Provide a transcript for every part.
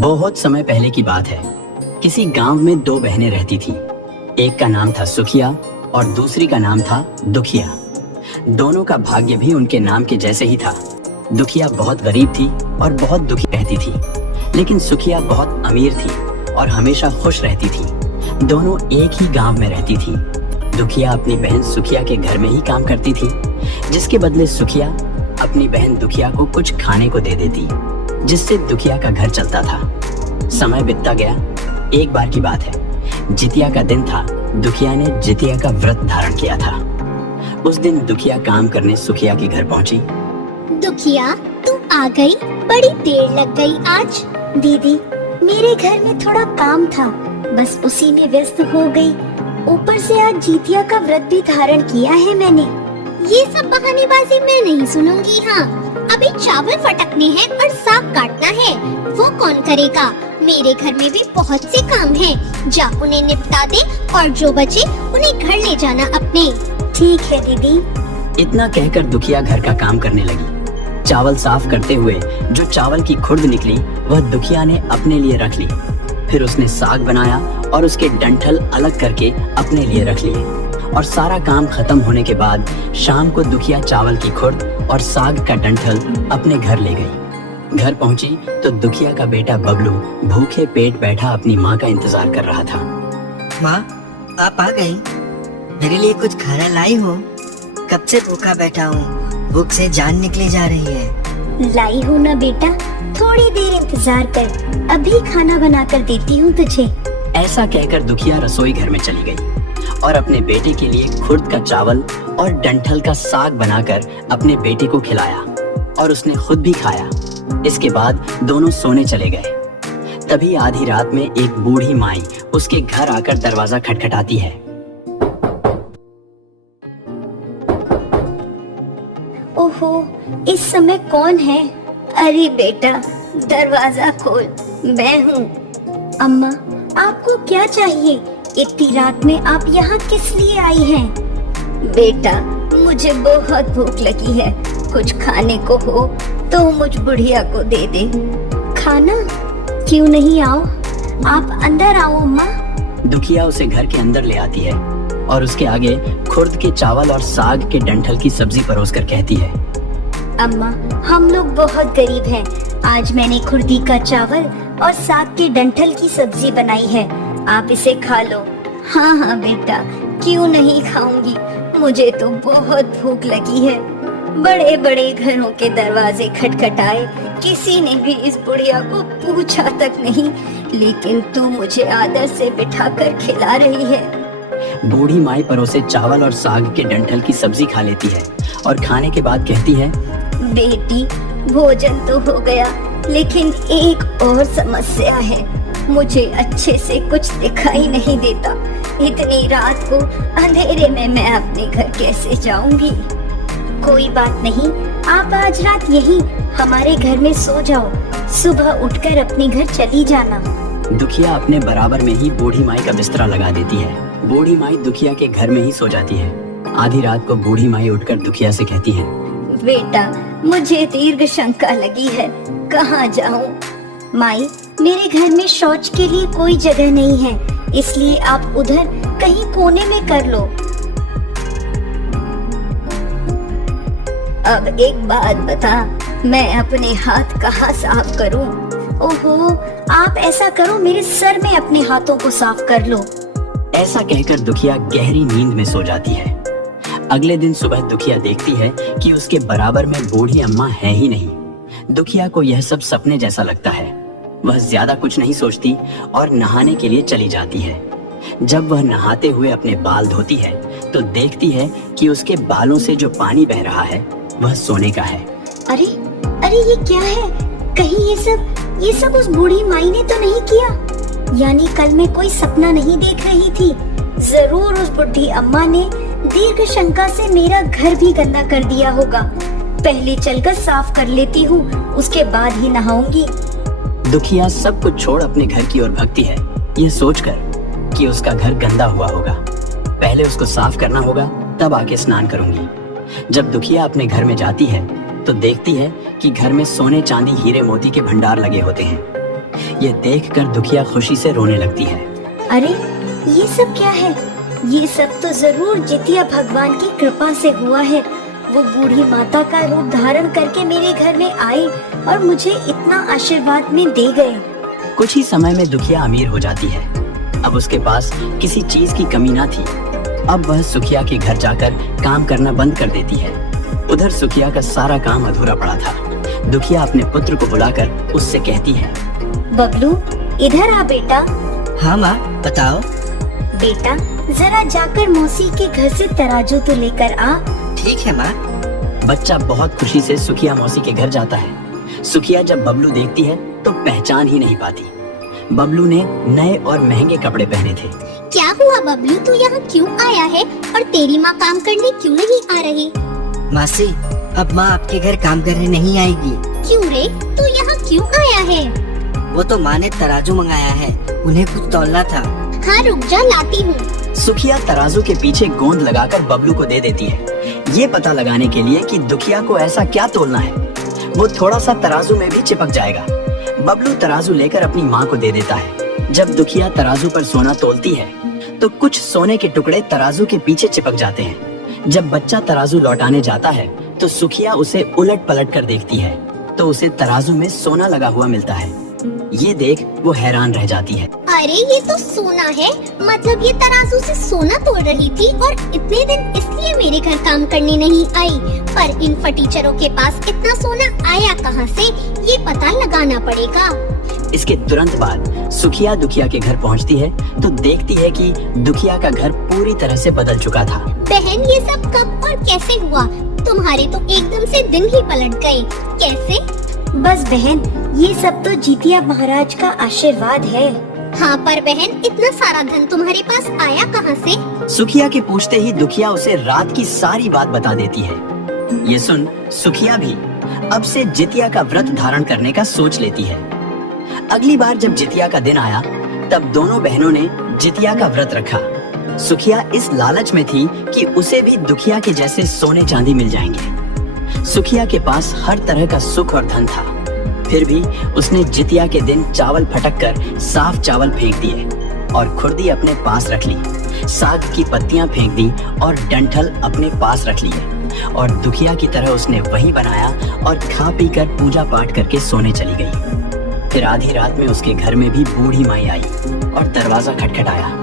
बहुत समय पहले की बात है। किसी गांव में दो बहनें रहती थी। एक का नाम था सुखिया और दूसरी का नाम था दुखिया। दोनों का भाग्य भी उनके नाम के जैसे ही था। दुखिया बहुत गरीब थी और बहुत दुखी रहती थी, लेकिन सुखिया बहुत अमीर थी और हमेशा खुश रहती थी। दोनों एक ही गांव में रहती थी। दुखिया अपनी बहन सुखिया के घर में ही काम करती थी, जिसके बदले सुखिया अपनी बहन दुखिया को कुछ खाने को दे देती, जिससे दुखिया का घर चलता था। समय बीतता गया। एक बार की बात है, जितिया का दिन था। दुखिया ने जितिया का व्रत धारण किया था। उस दिन दुखिया काम करने सुखिया के घर पहुंची। दुखिया, तू आ गई? बड़ी देर लग गई आज। दीदी, मेरे घर में थोड़ा काम था, बस उसी में व्यस्त हो गई। ऊपर से आज जितिया का व्रत भी धारण किया है मैंने। ये सब बहानेबाजी मैं नहीं सुनूंगी। हाँ, अभी चावल फटकने हैं और साग काटना है, वो कौन करेगा? मेरे घर में भी बहुत से काम हैं। जा उन्हें निपटा दे और जो बचे उन्हें घर ले जाना अपने। ठीक है दीदी। इतना कहकर दुखिया घर का काम करने लगी। चावल साफ करते हुए जो चावल की खुर्द निकली वह दुखिया ने अपने लिए रख ली। फिर उसने साग बनाया और उसके डंठल अलग करके अपने लिए रख लिए। और सारा काम खत्म होने के बाद शाम को दुखिया चावल की खुर्द और साग का डंठल अपने घर ले गई। घर पहुंची तो दुखिया का बेटा बबलू भूखे पेट बैठा अपनी माँ का इंतजार कर रहा था। माँ, आप आ गई? मेरे लिए कुछ खाना लाई हो? कब से भूखा बैठा हूँ, भूख से जान निकली जा रही है। लाई हूँ ना बेटा, थोड़ी देर इंतजार कर, अभी खाना बना कर देती हूँ तुझे। ऐसा कहकर दुखिया रसोई घर में चली गई और अपने बेटे के लिए खुर्द का चावल और डंठल का साग बनाकर अपने बेटे को खिलाया और उसने खुद भी खाया। इसके बाद दोनों सोने चले गए। तभी आधी रात में एक बूढ़ी माई उसके घर आकर दरवाजा खटखटाती है। ओहो, इस समय कौन है? अरे बेटा, दरवाजा खोल, मैं हूँ। अम्मा, आपको क्या चाहिए? इतनी रात में आप यहाँ किस लिए आई हैं? बेटा, मुझे बहुत भूख लगी है, कुछ खाने को हो तो मुझ बुढ़िया को दे दे। खाना? क्यों नहीं, आओ, आप अंदर आओ अम्मा। दुखिया उसे घर के अंदर ले आती है और उसके आगे खुर्द के चावल और साग के डंठल की सब्जी परोसकर कहती है, अम्मा, हम लोग बहुत गरीब हैं। आज मैंने खुर्दी का चावल और साग के डंठल की सब्जी बनाई है, आप इसे खा लो। हाँ हाँ बेटा, क्यों नहीं खाऊंगी, मुझे तो बहुत भूख लगी है। बड़े बड़े घरों के दरवाजे खटखटाए, किसी ने भी इस बुढ़िया को पूछा तक नहीं, लेकिन तू मुझे आदर से बिठाकर खिला रही है। बूढ़ी माई परोसे चावल और साग के डंठल की सब्जी खा लेती है और खाने के बाद कहती है, बेटी, भोजन तो हो गया, लेकिन एक और समस्या है। मुझे अच्छे से कुछ दिखाई नहीं देता। इतनी रात को अंधेरे में मैं अपने घर कैसे जाऊंगी? कोई बात नहीं, आप आज रात यहीं हमारे घर में सो जाओ, सुबह उठकर अपने घर चली जाना। दुखिया अपने बराबर में ही बूढ़ी माई का बिस्तरा लगा देती है। बूढ़ी माई दुखिया के घर में ही सो जाती है। आधी रात को बूढ़ी माई उठकर दुखिया से कहती है, बेटा, मुझे दीर्घ शंका लगी है, कहाँ जाऊं? माई, मेरे घर में शौच के लिए कोई जगह नहीं है, इसलिए आप उधर कहीं कोने में कर लो। अब एक बात बता, मैं अपने हाथ कहाँ साफ करूं? ओहो, आप ऐसा करो, मेरे सर में अपने हाथों को साफ कर लो। ऐसा कहकर दुखिया गहरी नींद में सो जाती है। अगले दिन सुबह दुखिया देखती है कि उसके बराबर में बूढ़ी अम्मा है ही नहीं। दुखिया को यह सब सपने जैसा लगता है। वह ज्यादा कुछ नहीं सोचती और नहाने के लिए चली जाती है। जब वह नहाते हुए अपने बाल धोती है तो देखती है कि उसके बालों से जो पानी बह रहा है वह सोने का है। अरे अरे, ये क्या है? कहीं ये सब उस बूढ़ी माई ने तो नहीं किया? यानी कल मैं कोई सपना नहीं देख रही थी। जरूर उस बुढ़ी अम्मा ने दीर्घ शंका से मेरा घर भी गंदा कर दिया होगा। पहले चलकर साफ कर लेती हूँ, उसके बाद ही नहाऊंगी। दुखिया सब कुछ छोड़ अपने घर की ओर भागती है, यह सोचकर कि उसका घर गंदा हुआ होगा। पहले उसको साफ करना होगा, तब आके स्नान करूंगी। जब दुखिया अपने घर में जाती है तो देखती है कि घर में सोने चांदी हीरे मोती के भंडार लगे होते हैं। ये देखकर दुखिया खुशी से रोने लगती है। अरे ये सब क्या है? ये सब तो जरूर जितिया भगवान की कृपा से हुआ है। वो बूढ़ी माता का रूप धारण करके मेरे घर में आई और मुझे इतना आशीर्वाद में दे गए। कुछ ही समय में दुखिया अमीर हो जाती है। अब उसके पास किसी चीज की कमी ना थी। अब वह सुखिया के घर जाकर काम करना बंद कर देती है। उधर सुखिया का सारा काम अधूरा पड़ा था। दुखिया अपने पुत्र को बुलाकर उससे कहती है, बबलू इधर आ बेटा। हाँ माँ, बताओ। बेटा जरा जाकर मौसी के घर से तराजू तो लेकर आ। ठीक है माँ। बच्चा बहुत खुशी से सुखिया मौसी के घर जाता है। सुखिया जब बबलू देखती है तो पहचान ही नहीं पाती। बबलू ने नए और महंगे कपड़े पहने थे। क्या हुआ बबलू, तू यहाँ क्यों आया है और तेरी माँ काम करने क्यों नहीं आ रही? मासी, अब माँ आपके घर काम करने नहीं आएगी। क्यों रे, तू यहाँ क्यों आया है? वो तो माँ ने तराजू मंगाया है, उन्हें कुछ तौलना था। हाँ रुक जा, लाती हूँ। सुखिया तराजू के पीछे गोंद लगाकर बबलू को दे देती है, ये पता लगाने के लिए कि दुखिया को ऐसा क्या तोलना है। वो थोड़ा सा तराजू में भी चिपक जाएगा। बबलू तराजू लेकर अपनी माँ को दे देता है। जब दुखिया तराजू पर सोना तोलती है तो कुछ सोने के टुकड़े तराजू के पीछे चिपक जाते हैं। जब बच्चा तराजू लौटाने जाता है तो सुखिया उसे उलट पलट कर देखती है तो उसे तराजू में सोना लगा हुआ मिलता है। ये देख वो हैरान रह जाती है। अरे ये तो सोना है, मतलब ये तराजू से सोना तोड़ रही थी और इतने दिन इसलिए मेरे घर काम करने नहीं आई। पर इन फटीचरों के पास इतना सोना आया कहाँ से, ये पता लगाना पड़ेगा। इसके तुरंत बाद सुखिया दुखिया के घर पहुंचती है तो देखती है कि दुखिया का घर पूरी तरह से बदल चुका था। बहन ये सब कब और कैसे हुआ? तुम्हारे तो एकदम से दिन ही पलट गए, कैसे? बस बहन, ये सब तो जितिया महाराज का आशीर्वाद है। हाँ पर बहन, इतना सारा धन तुम्हारे पास आया कहाँ से? सुखिया के पूछते ही दुखिया उसे रात की सारी बात बता देती है। ये सुन सुखिया भी अब से जितिया का व्रत धारण करने का सोच लेती है। अगली बार जब जितिया का दिन आया तब दोनों बहनों ने जितिया का व्रत रखा। सुखिया इस लालच में थी कि उसे भी दुखिया के जैसे सोने चांदी मिल जाएंगे। सुखिया के पास हर तरह का सुख और धन था, फिर भी उसने जितिया के दिन चावल फटक कर साफ चावल फेंक दिए और खुर्दी अपने पास रख ली। साग की पत्तियां फेंक दी और डंठल अपने पास रख लिए और दुखिया की तरह उसने वही बनाया और खा पी कर पूजा पाठ करके सोने चली गई। फिर आधी रात में उसके घर में भी बूढ़ी माई आई और दरवाजा खटखटाया।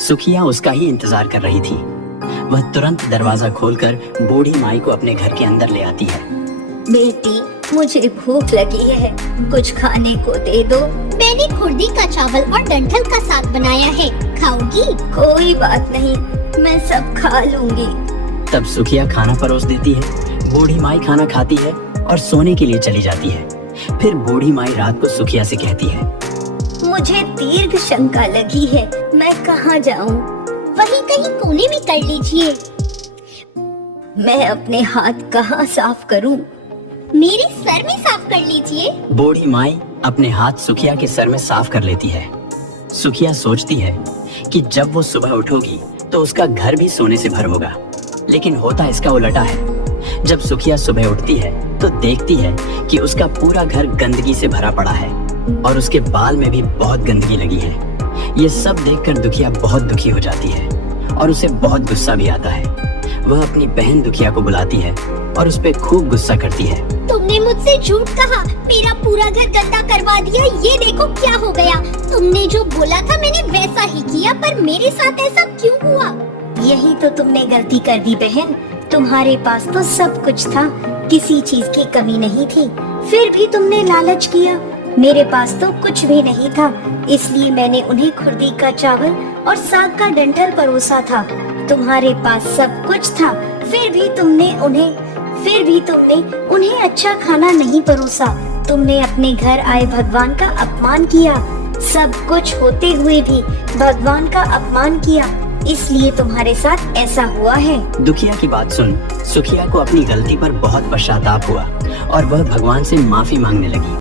सुखिया उसका ही इंतजार कर रही थी। वह तुरंत दरवाजा खोलकर बूढ़ी माई को अपने घर के अंदर ले आती है। बेटी मुझे भूख लगी है, कुछ खाने को दे दो। मैंने खुर्दी का चावल और डंठल का साग बनाया है, खाओगी? कोई बात नहीं, मैं सब खा लूंगी। तब सुखिया खाना परोस देती है। बूढ़ी माई खाना खाती है और सोने के लिए चली जाती है। फिर बूढ़ी माई रात को सुखिया से कहती है, मुझे दीर्घ शंका लगी है, मैं कहाँ जाऊँ? वही कहीं कोने में कर लीजिए। मैं अपने हाथ कहाँ साफ करूँ? मेरे सर में साफ कर लीजिए। बूढ़ी माई अपने हाथ सुखिया के सर में साफ कर लेती है। सुखिया सोचती है कि जब वो सुबह उठोगी तो उसका घर भी सोने से भर होगा, लेकिन होता इसका उल्टा है। जब सुखिया सुबह उठती है तो देखती है कि उसका पूरा घर गंदगी से भरा पड़ा है और उसके बाल में भी बहुत गंदगी लगी है। ये सब देखकर दुखिया बहुत दुखी हो जाती है और उसे बहुत गुस्सा भी आता है। वह अपनी बहन दुखिया को बुलाती है और उस पे खूब गुस्सा करती है। तुमने मुझसे झूठ कहा, मेरा पूरा घर गंदा करवा दिया, ये देखो क्या हो गया। तुमने जो बोला था मैंने वैसा ही किया, पर मेरे साथ ऐसा क्यों हुआ? यही तो तुमने गलती कर दी बहन। तुम्हारे पास तो सब कुछ था, किसी चीज की कमी नहीं थी, फिर भी तुमने लालच किया। मेरे पास तो कुछ भी नहीं था, इसलिए मैंने उन्हें खुर्दी का चावल और साग का डंठल परोसा था। तुम्हारे पास सब कुछ था, फिर भी तुमने उन्हें अच्छा खाना नहीं परोसा। तुमने अपने घर आए भगवान का अपमान किया। सब कुछ होते हुए भी भगवान का अपमान किया, इसलिए तुम्हारे साथ ऐसा हुआ है। दुखिया की बात सुन सुखिया को अपनी गलती पर बहुत पश्चाताप हुआ और वह भगवान से माफी मांगने लगी।